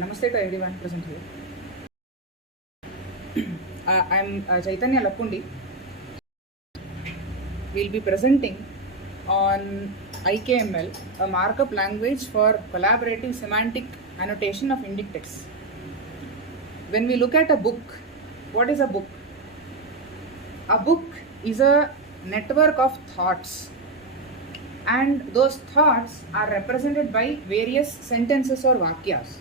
Namaste to everyone present here. I'm Chaitanya Lappundi. We'll be presenting on IKML, a markup language for collaborative semantic annotation of Indic texts. When we look at a book, what is a book? A book is a network of thoughts, and those thoughts are represented by various sentences or vakyas,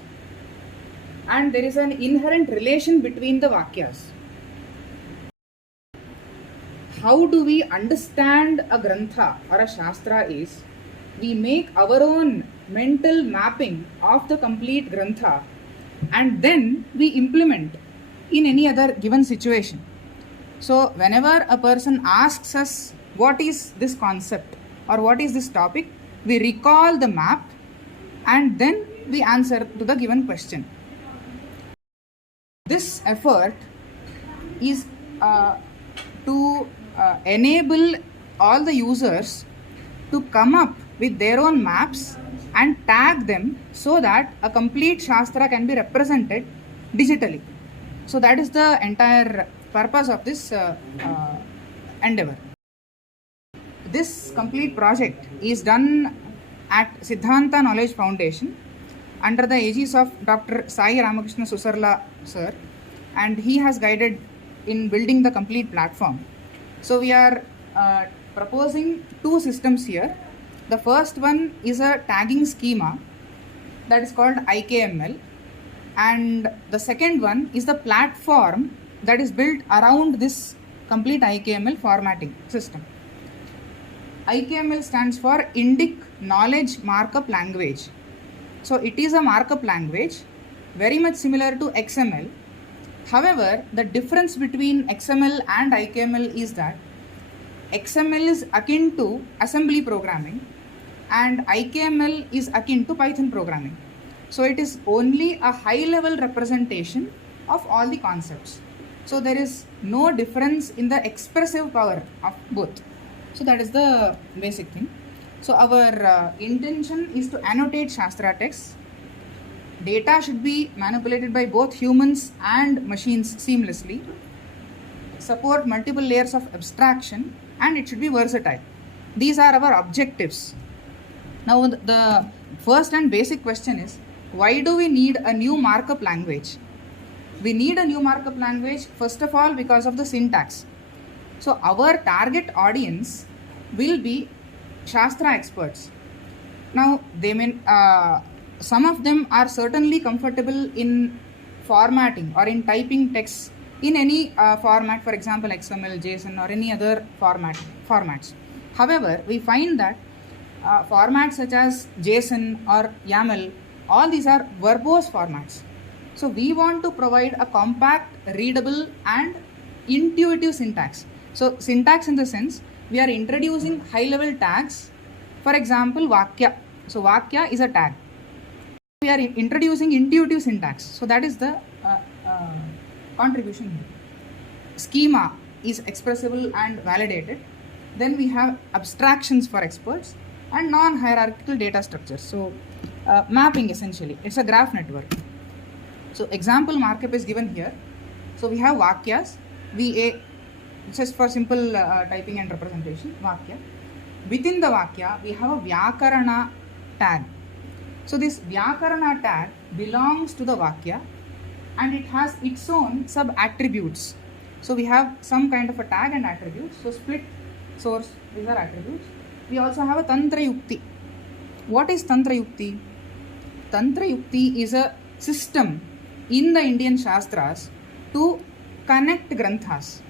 and there is an inherent relation between the vakyas. How do we understand a grantha or a shastra is, we make our own mental mapping of the complete grantha and then we implement in any other given situation. So whenever a person asks us what is this concept or what is this topic, we recall the map and then we answer to the given question. This effort is to enable all the users to come up with their own maps and tag them so that a complete shastra can be represented digitally. So that is the entire purpose of this endeavor. This complete project is done at Siddhanta Knowledge Foundation under the aegis of Dr. Sai Ramakrishna Susarla sir, and he has guided in building the complete platform. So we are proposing two systems here. The first one is a tagging schema that is called IKML, and the second one is the platform that is built around this complete IKML formatting system. IKML stands for Indic Knowledge Markup Language. So it is a markup language very much similar to XML. However, the difference between XML and IKML is that XML is akin to assembly programming and IKML is akin to Python programming. So it is only a high level representation of all the concepts. So there is no difference in the expressive power of both. So that is the basic thing. So our intention is to annotate Shastra texts. Data should be manipulated by both humans and machines seamlessly, support multiple layers of abstraction, and it should be versatile. These are our objectives. Now the first and basic question is, why do we need a new markup language? We need a new markup language first of all because of the syntax. So our target audience will be Shastra experts. Now they may some of them are certainly comfortable in formatting or in typing text in any format, for example XML, JSON or any other formats. However, we find that formats such as JSON or YAML, all these are verbose formats. So we want to provide a compact, readable and intuitive syntax. So syntax in the sense, we are introducing high level tags. For example, Vakya. So Vakya is a tag. We are introducing intuitive syntax. So that is the contribution here. Schema is expressible and validated. Then we have abstractions for experts and non-hierarchical data structures. So mapping essentially, it's a graph network. So example markup is given here. So we have Vakyas, VA, just for simple typing and representation, Vakya. Within the Vakya, we have a Vyakarana tag. So this Vyakarana tag belongs to the Vakya and it has its own sub-attributes. So we have some kind of a tag and attributes. So split, source, these are attributes. We also have a Tantra Yukti. What is Tantra Yukti? Tantra Yukti is a system in the Indian Shastras to connect granthas.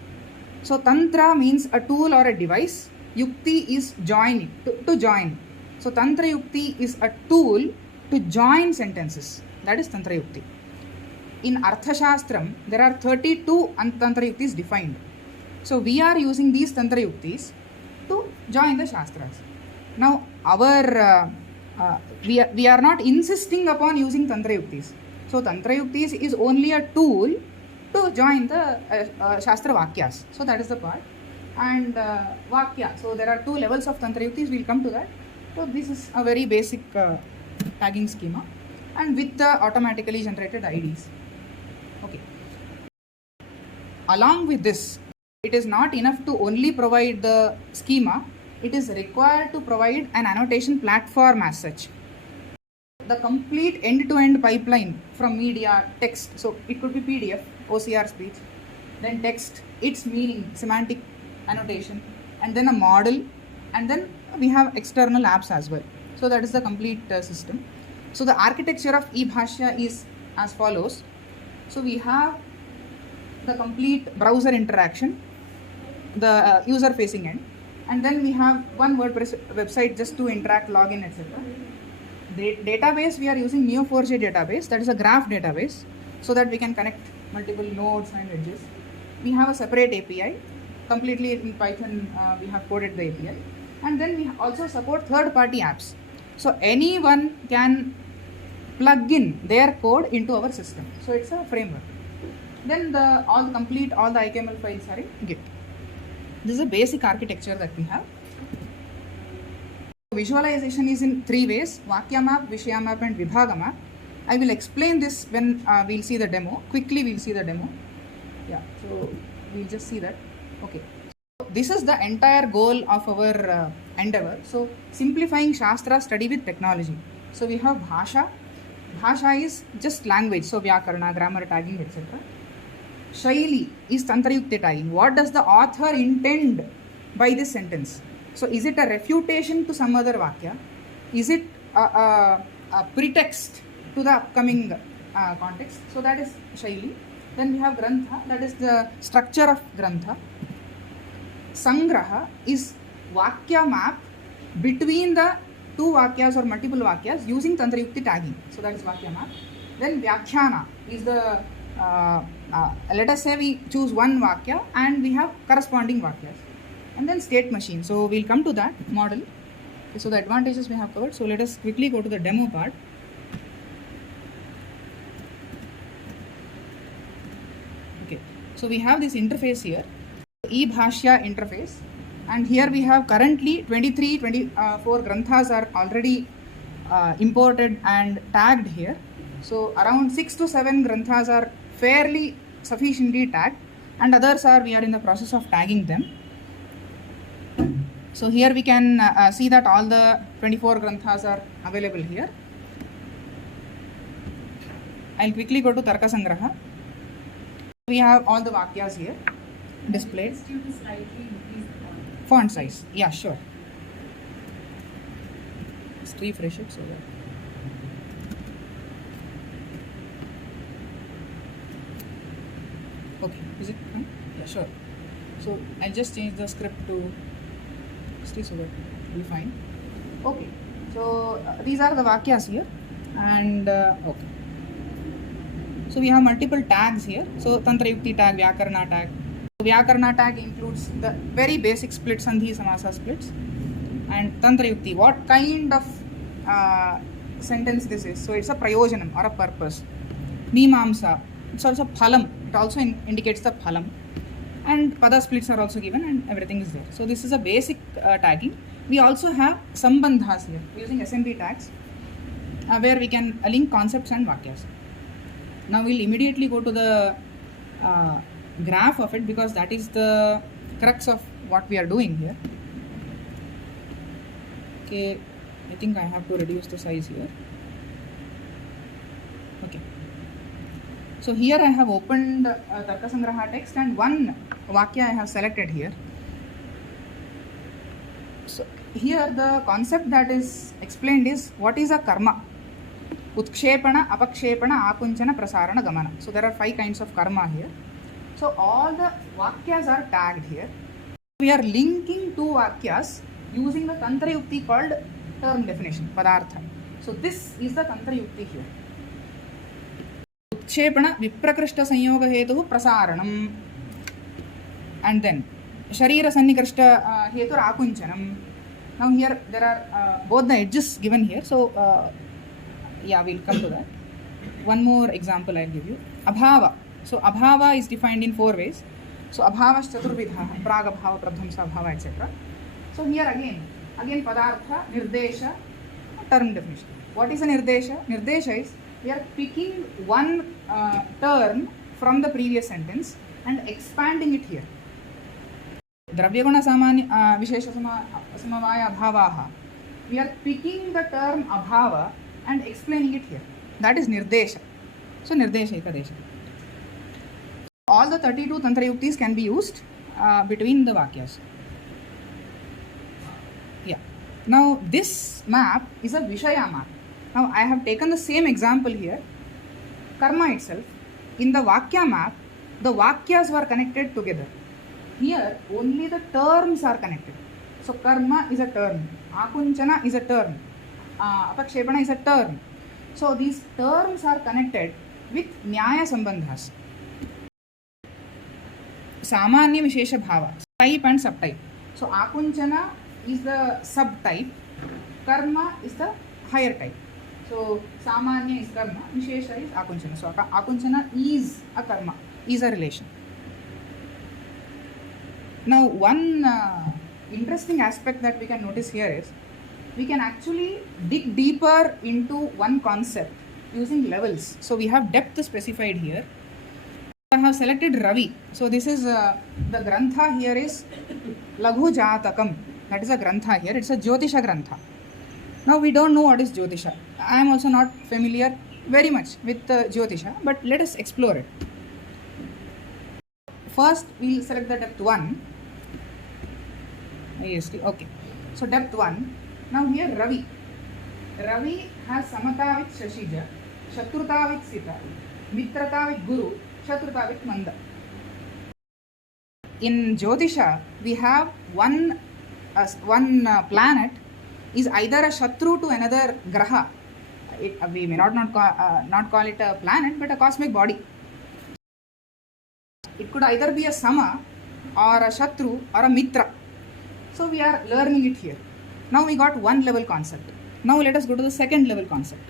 So Tantra means a tool or a device. Yukti is joining, to join. So Tantra Yukti is a tool to join sentences. That is Tantra Yukti. In Arthashastram, there are 32 Tantra Yuktis defined. So we are using these Tantra Yuktis to join the Shastras. Now we are not insisting upon using Tantra Yuktis. So Tantra Yuktis is only a tool to join the Shastra Vakyas. So that is the part. And Vakya. So there are two levels of Tantra Yuktis. We'll come to that. So this is a very basic tagging schema. and with the automatically generated IDs. Okay. Along with this, it is not enough to only provide the schema, it is required to provide an annotation platform as such. The complete end-to-end pipeline from media, text, so it could be PDF, OCR speech, then text, its meaning, semantic annotation, and then a model, and then we have external apps as well. So that is the complete system. So the architecture of E-Bhashya is as follows. So we have the complete browser interaction, the user facing end, and then we have one WordPress website just to interact, login, etc. The database, we are using Neo4j database, that is a graph database, so that we can connect multiple nodes and edges. We have a separate API, completely in Python we have coded the API, and then we also support third-party apps. So anyone can plug in their code into our system. So it's a framework. Then all the IKML files are in Git. This is a basic architecture that we have. Visualization is in three ways: Vakya map, Vishaya map, and Vibhaga map. I will explain this when we'll see the demo. Quickly we'll see the demo. Yeah, so we'll just see that. Okay. So this is the entire goal of our endeavor. So simplifying Shastra study with technology. So we have Bhasha. Bhasha is just language. So Vyakarana, grammar tagging, etc. Shaili is Tantrayukti tagging. What does the author intend by this sentence? So is it a refutation to some other Vakya? Is it a pretext to the upcoming context? So that is Shaili. Then we have Grantha, that is the structure of Grantha. Sangraha is Vakya map between the two Vakyas or multiple Vakyas using Tantrayukti tagging. So that is Vakya map. Then Vyakhyana is the, let us say we choose one Vakya and we have corresponding Vakyas. And then state machine. So we'll come to that model. Okay, so the advantages we have covered. So let us quickly go to the demo part. Okay, so we have this interface here, E-Bhashya interface, and here we have currently 24 granthas are already imported and tagged here. So around 6 to 7 granthas are fairly sufficiently tagged, and others we are in the process of tagging them. So here we can see that all the 24 granthas are available here. I'll quickly go to Tarka Sangraha. We have all the Vakyas here displayed. Font size, yeah, sure. Just refresh it so that. Okay, is it fine? Yeah, sure. So I'll just change the script to so that it will be fine. Okay, so these are the Vakyas here, and okay. So we have multiple tags here. So Tantrayukti tag, Vyakarana tag. So Vyakarana tag includes the very basic splits, Sandhi, Samasa splits, and Tantrayukti, what kind of sentence this is. So it's a prayojanam or a purpose. Mimamsa, it's also phalam. It also indicates the phalam. And pada splits are also given, and everything is there. So this is a basic tagging. We also have sambandhas here using SMB tags where we can link concepts and vakyas. Now we'll immediately go to the graph of it, because that is the crux of what we are doing here. Okay, I think I have to reduce the size here. Okay. So here I have opened Tarka Sangraha text, and one Vakya I have selected here. So here the concept that is explained is what is a karma. Utkshepana, Apakshepana, Akunchana, Prasarana, Gamana. So there are 5 kinds of karma here. So all the Vakyas are tagged here. We are linking 2 Vakyas using the Tantra Yukti called term definition, Padartha. So this is the Tantra Yukti here. Utshepana, Viprakrishta Sanyoga Hetu, Prasaranam. And then Sharira Sannikrishta Hetu, Akunchanam. Now here there are both the edges given here. So yeah, we'll come to that. One more example I'll give you. Abhava. So abhava is defined in 4 ways. So abhavas chaturvidha, pragabhava, prabhamsa abhava, etc. So here again padartha, nirdesha, term definition. What is a nirdesha? Nirdesha is we are picking one term from the previous sentence and expanding it here. Dravyaguna samanya vishesha samavaya abhavaha. We are picking the term abhava and explaining it here. That is nirdesha. So nirdesha ekadesha. All the 32 tantra yuktis can be used between the vakyas. Yeah. Now this map is a Vishaya map. Now I have taken the same example here. Karma itself. In the Vakya map, the Vakyas were connected together. Here only the terms are connected. So karma is a term. Akunchana is a term. Apakshepana is a term. So these terms are connected with Nyaya Sambandhas. Samanya Vishesha Bhava. Type and subtype. So Akunchana is the subtype. Karma is the higher type. So Samanya is karma, Vishesha is Akunchana. So Akunchana is a karma, is a relation. Now one interesting aspect that we can notice here is we can actually dig deeper into one concept using levels. So we have depth specified here. I have selected Ravi. So this is the Grantha here is Laghu Jatakam. That is a Grantha here. It's a Jyotisha Grantha. Now we don't know what is Jyotisha. I am also not familiar very much with Jyotisha, but let us explore it. First we will select the depth 1. Okay. So depth 1. Now here Ravi. Ravi has Samata with Shashija, Shatruta with Sita, Mitrata with Guru, Shatruta with Manda. In Jyotisha, we have one planet is either a Shatru to another Graha. We may not call it a planet, but a cosmic body. It could either be a Sama or a Shatru or a Mitra. So we are learning it here. Now we got one level concept. Now let us go to the second level concept.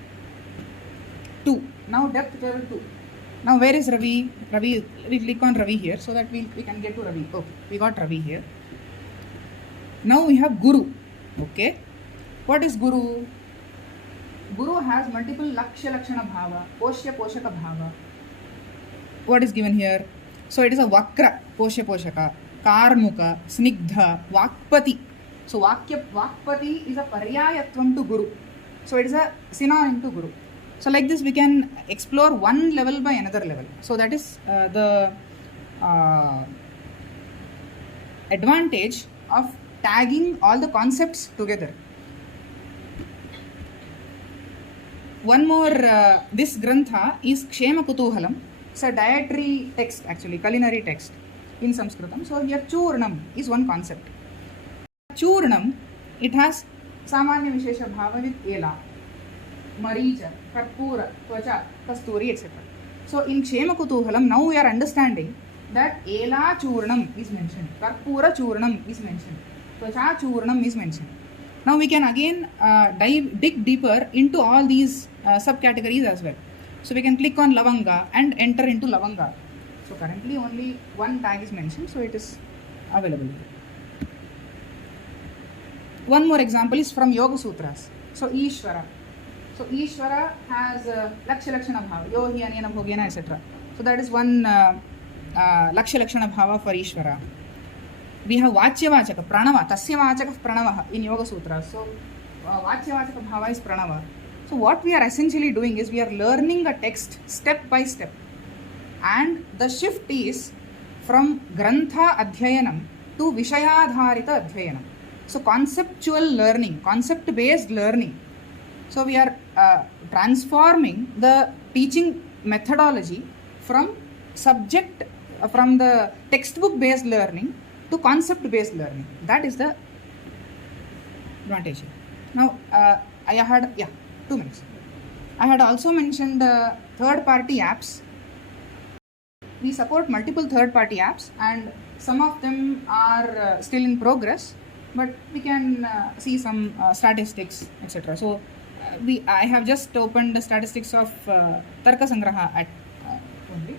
2. Now depth level 2. Now where is Ravi? Ravi, we click on Ravi here so that we can get to Ravi. Okay, we got Ravi here. Now we have Guru. Okay. What is Guru? Guru has multiple Lakshya Lakshana Bhava, Poshya Poshaka Bhava. What is given here? So it is a Vakra, Poshya Poshaka, Karmuka, Snigdha, Vakpati. So Vakpati is a Paryayatvam to Guru. So it is a synonym to Guru. So like this we can explore one level by another level. So that is the advantage of tagging all the concepts together. One more, this Grantha is Kshema Kutuhalam. It's a dietary text actually, culinary text in Sanskritam. So here Churnam is one concept. Churnam, it has Samanya Vishesha Bhava with Ela, Maricha, Karpura, Tvacha, Kasturi, etc. So in Kshema Kutuhalam, now we are understanding that Ela Churnam is mentioned, Karpura Churnam is mentioned, Tvacha Churnam is mentioned. Now we can again dig deeper into all these subcategories as well. So we can click on Lavanga and enter into Lavanga. So currently only one tag is mentioned, so it is available here. One more example is from Yoga Sutras. So Ishvara. So Ishvara has Lakshya Lakshana Bhava, Yo Hi Anena Bhogena, etc. So that is one Lakshya Lakshana Bhava for Ishvara. We have Vachya Vachaka, Pranava, Tasya Vachaka Pranava in Yoga Sutras. So Vachya Vachaka Bhava is Pranava. So what we are essentially doing is we are learning a text step by step. And the shift is from Grantha Adhyayanam to Vishayadharita Adhyayanam. So conceptual learning, concept-based learning. So we are transforming the teaching methodology from the textbook-based learning to concept-based learning. That is the advantage. Now, I had 2 minutes. I had also mentioned third-party apps. We support multiple third-party apps, and some of them are still in progress, but we can see some statistics, etc. So, I have just opened the statistics of Tarka Sangraha at only.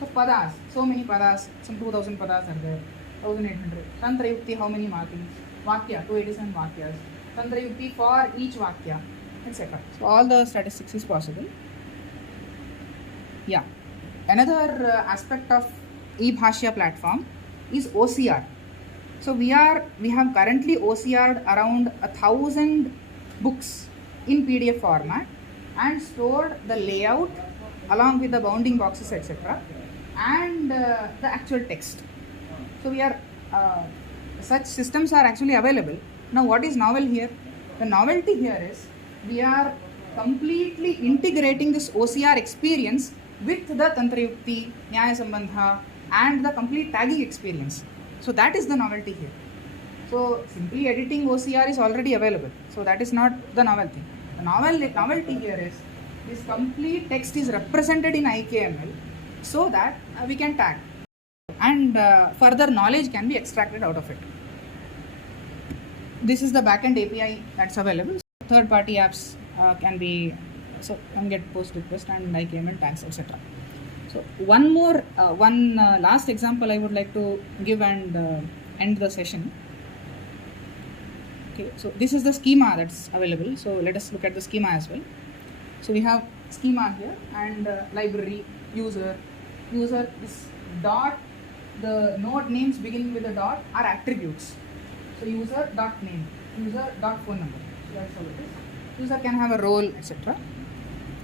So, Padas, so many Padas, some 2000 Padas are there. 1800. Tantra Yukti, how many markings? Vakya, 287 Vakyas. Tantra Yukti for each Vakya, etc. So all the statistics is possible. Yeah. Another aspect of E-Bhashya platform is OCR. So we have currently OCR'd around 1,000 books in PDF format and stored the layout along with the bounding boxes, etc., and the actual text. So we are such systems are actually available. Now what is novel here? The novelty here is we are completely integrating this OCR experience with the Tantrayukti, Nyaya Sambandha and the complete tagging experience. So that is the novelty here. So simply editing OCR is already available. So that is not the novel thing. The novelty here is this complete text is represented in IKML so that we can tag and further knowledge can be extracted out of it. This is the backend API that's available. So third-party apps can get post request and IKML tags, etc. So one last example I would like to give and end the session. Okay, so this is the schema that's available. So let us look at the schema as well. So we have schema here and library, user is dot. The node names beginning with a dot are attributes. So user dot name, user dot phone number. So that's how it is. User can have a role, etc.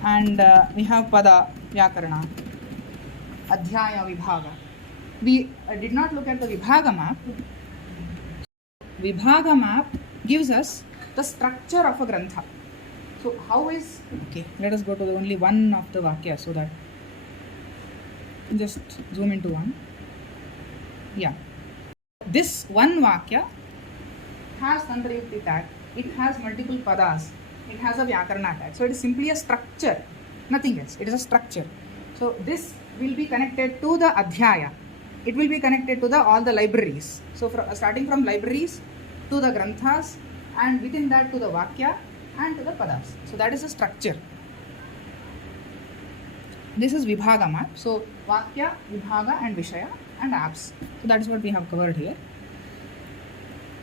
And we have pada, vyakarana, adhyaya, vibhaga. We did not look at the vibhaga map. Vibhaga map gives us the structure of a grantha. So how is, okay, let us go to only one of the vakya so that just zoom into one. Yeah, this one vakya has Tantrayukti tag, it has multiple padas, it has a vyakarana tag. So it is simply a structure, nothing else. It is a structure. So this will be connected to the adhyaya. It will be connected to all the libraries. So starting from libraries to the granthas and within that to the vakya and to the padas. So that is the structure. This is Vibhaga map. So vakya, Vibhaga and Vishaya and apps. So that is what we have covered here.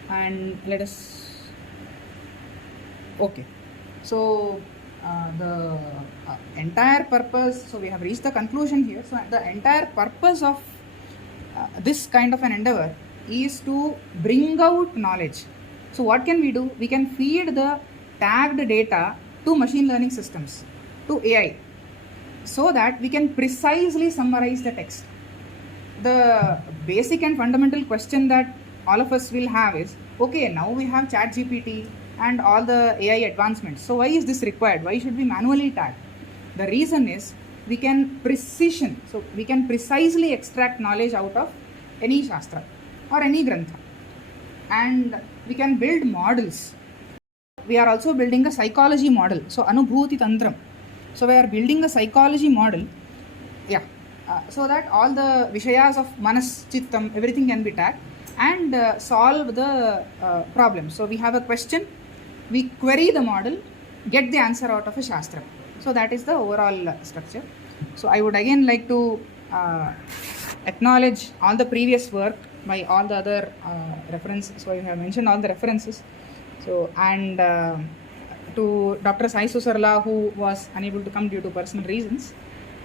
And let us, okay. So the entire purpose, so we have reached the conclusion here. So the entire purpose of this kind of an endeavor is to bring out knowledge. So what can we do? We can feed the tagged data to machine learning systems, to AI, so that we can precisely summarize the text. The basic and fundamental question that all of us will have is, okay, now we have ChatGPT and all the AI advancements. So why is this required? Why should we manually tag? The reason is we can precision. So we can precisely extract knowledge out of any shastra or any grantha. And we can build models. We are also building a psychology model. So Anubhuti Tantram. So we are building a psychology model. Yeah. So that all the Vishayas of Manas, Chittam, everything can be tagged and solve the problem. So we have a question, we query the model, get the answer out of a Shastra. So that is the overall structure. So I would again like to acknowledge all the previous work by all the other references. So you have mentioned all the references. So and to Dr. Sai Susarla, who was unable to come due to personal reasons.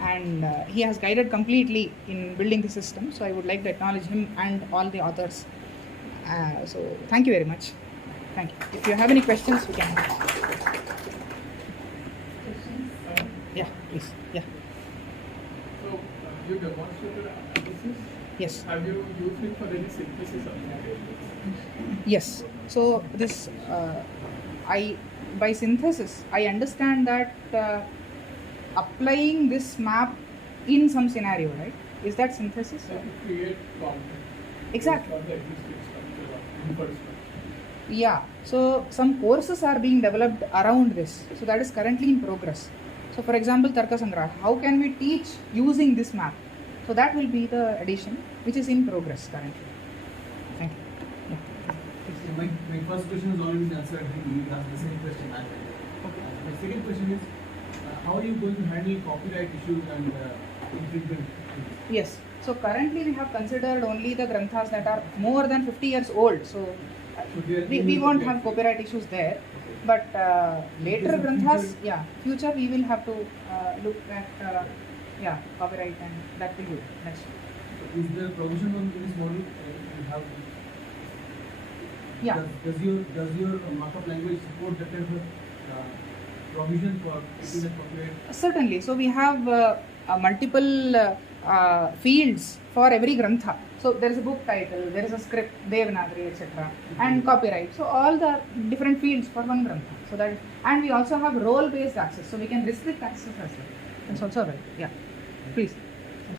And he has guided completely in building the system. So I would like to acknowledge him and all the authors. So thank you very much. Thank you. If you have any questions, we can. Yeah, please. Yeah. So you demonstrated analysis. Yes. Have you used it for any synthesis applications? Yes. So this by synthesis, I understand that applying this map in some scenario, right? Is that synthesis? So to create content. Exactly. Based on the existing structure of infrastructure. Yeah. So some courses are being developed around this. So that is currently in progress. So for example, Tarka Sangraha, how can we teach using this map? So that will be the addition which is in progress currently. Thank you. So my first question has already been answered. I think you asked the same question. Okay. My second question is, how are you going to handle copyright issues and infringement? Yes. So currently we have considered only the granthas that are more than 50 years old. So we won't have copyright issues there. But later granthas, yeah, future we will have to look at yeah, copyright, and that will do it. Next. Is there provision on this model? You have. Yeah. Does your markup language support that kind of provision for taking the copyright? Certainly. So we have multiple fields for every grantha. So there is a book title, there is a script, Devanagari, etc., and copyright. So all the different fields for one grantha. So that, and we also have role-based access. So we can restrict access as well. That's also available. Yeah. Please.